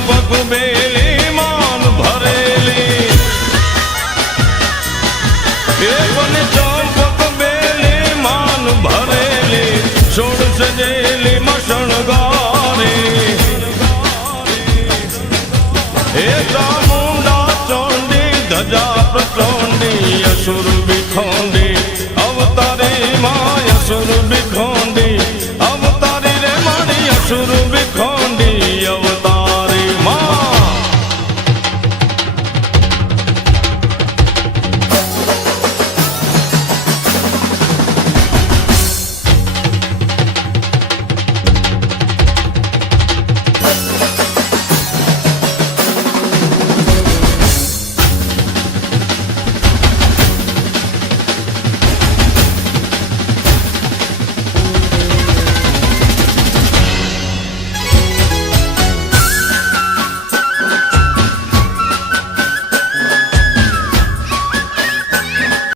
चंपक बेली मान भरेली चंपक बेली मान भरेली सोड़ सजेली मशणगारी चामुंडा चोंडी धजा प्रचोंडी असुर बिखोंडी